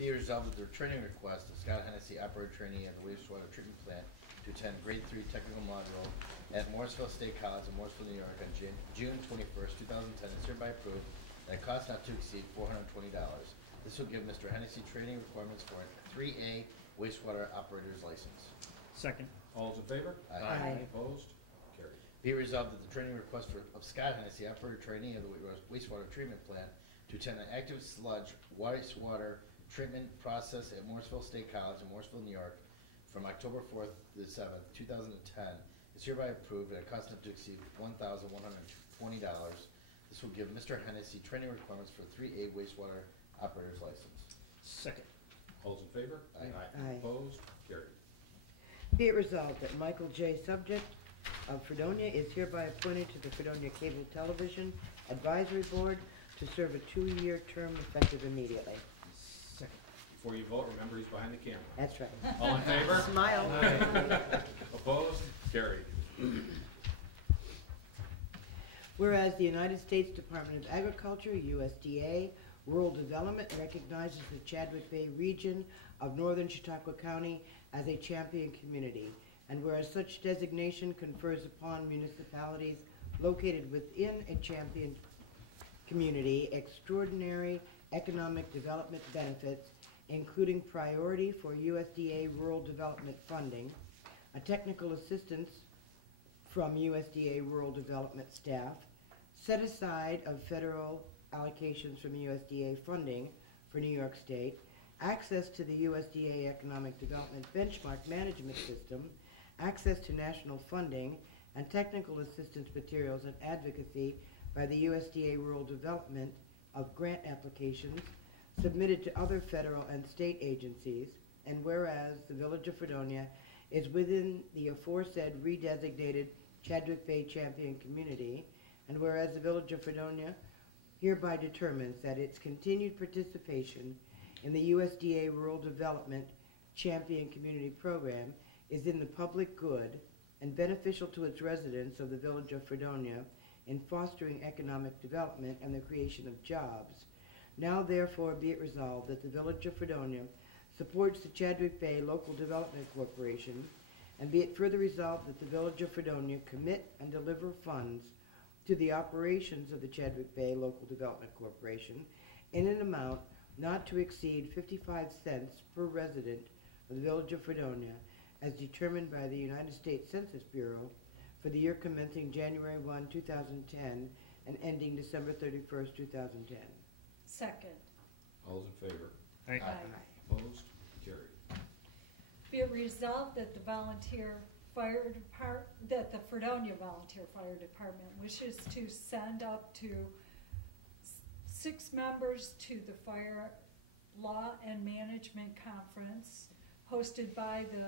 Be it resolved that the training request of Scott Hennessy, operator trainee at the wastewater treatment plant to attend grade 3 technical module at Morrisville State College in Morrisville, New York on June 21st, 2010 is hereby approved at a cost not to exceed $420. This will give Mr. Hennessy training requirements for a 3A wastewater operator's license. Second. All those in favor? Aye. Opposed? Carried. Be it resolved that the training request of Scott Hennessy, operator trainee of the wastewater treatment plant to attend an active sludge wastewater treatment process at Morrisville State College in Morrisville, New York from October 4th to 7th, 2010 is hereby approved at a cost not to exceed $1,120. This will give Mr. Hennessy training requirements for 3A wastewater operator's license. Second. All those in favor? Aye. Aye. Opposed? Carried. Be it resolved that Michael J. Subject of Fredonia is hereby appointed to the Fredonia Cable Television Advisory Board to serve a 2-year term effective immediately. Second. Before you vote, remember he's behind the camera. That's right. All in favor? Smile. Opposed? Carried. Whereas the United States Department of Agriculture, USDA, Rural Development recognizes the Chadwick Bay region of northern Chautauqua County as a champion community, and whereas such designation confers upon municipalities located within a champion community extraordinary economic development benefits, including priority for USDA rural development funding, a technical assistance from USDA rural development staff, set aside of federal allocations from USDA funding for New York State, access to the USDA Economic Development Benchmark Management System, access to national funding, and technical assistance materials and advocacy by the USDA Rural Development of grant applications submitted to other federal and state agencies, and whereas the Village of Fredonia is within the aforesaid redesignated Chadwick Bay Champion Community, and whereas the Village of Fredonia hereby determines that its continued participation in the USDA Rural Development Champion Community Program is in the public good and beneficial to its residents of the Village of Fredonia in fostering economic development and the creation of jobs. Now therefore be it resolved that the Village of Fredonia supports the Chadwick Bay Local Development Corporation, and be it further resolved that the Village of Fredonia commit and deliver funds to the operations of the Chadwick Bay Local Development Corporation in an amount not to exceed 55 cents per resident of the Village of Fredonia as determined by the United States Census Bureau for the year commencing January 1, 2010 and ending December 31st, 2010. Second. All those in favor? Aye. Opposed? Carried. Be it resolved that the that the Fredonia Volunteer Fire Department wishes to send up to 6 members to the Fire Law and Management Conference hosted by the,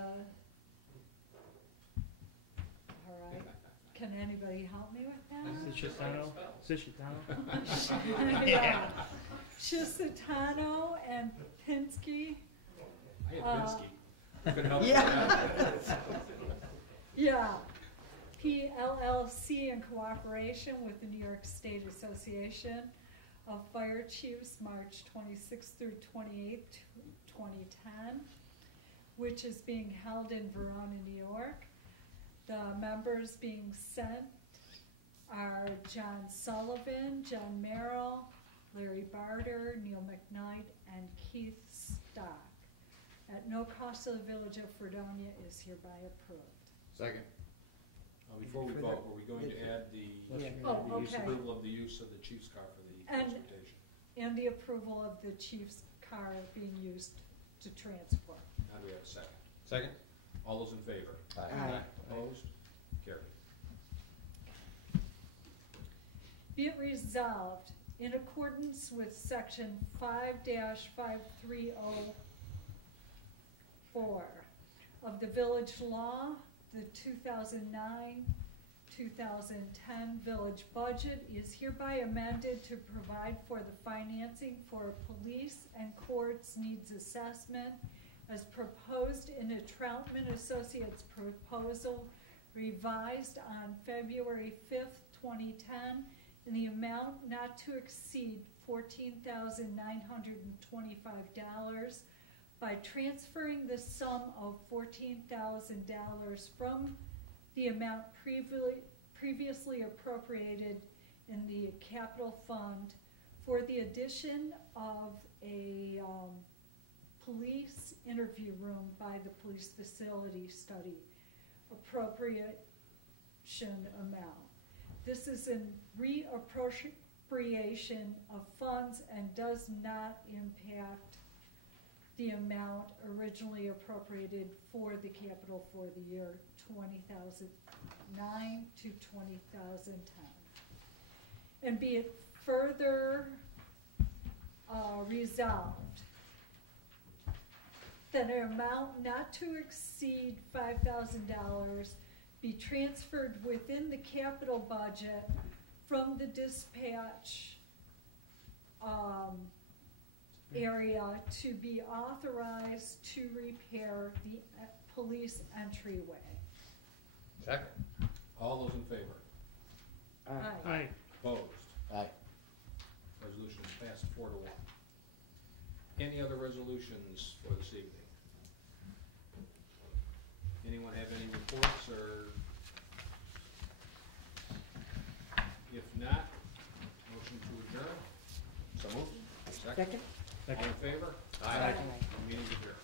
all right, can anybody help me with that? Sicitano. Yeah. Shisitano and Pinsky. I had Vinsky. Could help Yeah. with that. Yeah, PLLC in cooperation with the New York State Association of Fire Chiefs, March 26th through 28th, 2010, which is being held in Verona, New York. The members being sent are John Sullivan, John Merrill, Larry Barter, Neil McKnight, and Keith Stock. At no cost to the Village of Fredonia is hereby approved. Second. Before we vote, were we going to add the approval of the use of the chief's car for the transportation? And the approval of the chief's car being used to transport. Now do we have a second? Second. All those in favor? Aye. Opposed? Carried. Be it resolved, in accordance with section 5-5304 of the village law, the 2009-2010 village budget is hereby amended to provide for the financing for police and courts needs assessment as proposed in a Troutman Associates proposal revised on February 5th, 2010 in the amount not to exceed $14,925 by transferring the sum of $14,000 from the amount previously appropriated in the capital fund for the addition of a police interview room by the police facility study appropriation amount. This is a reappropriation of funds and does not impact the amount originally appropriated for the capital for the year 2009 to 2010. And be it further resolved that an amount not to exceed $5,000 be transferred within the capital budget from the dispatch area to be authorized to repair the police entryway. Second. All those in favor? Aye. Opposed? Aye. Resolution is passed 4-1. Any other resolutions for this evening? Anyone have any reports, or if not, motion to adjourn? So moved. Second? Second. All in favor? Aye. Meeting adjourned.